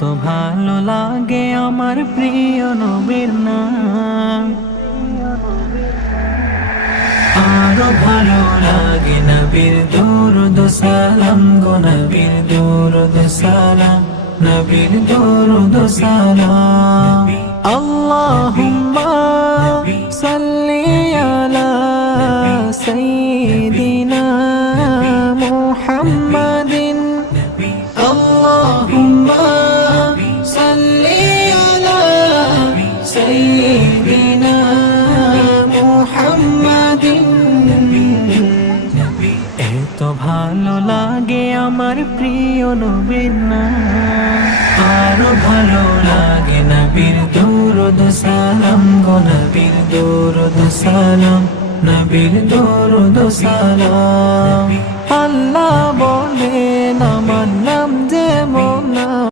এত ভালো লাগে আমার প্রিয় নবীর নাম, আরো ভালো লাগে নবীর দুরুদ সালাম গো নবীর দুরুদ সালাম, নবীর দুরুদ সালাম। আল্লাহুম্মা সাল্লি আলা সাইয়্যিদিনা মুহাম্মাদিন, আল্লাহুম্মা সাল্লি আলা সাইয়্যিদিনা মুহাম্মাদিন। এত ভালো লাগে আমার প্রিয় নবীর নাম, আরো ভালো লাগে নবীর দুরুদ সালাম গো নবীর দুরুদ সালাম, নবীর দুরুদ সালাম।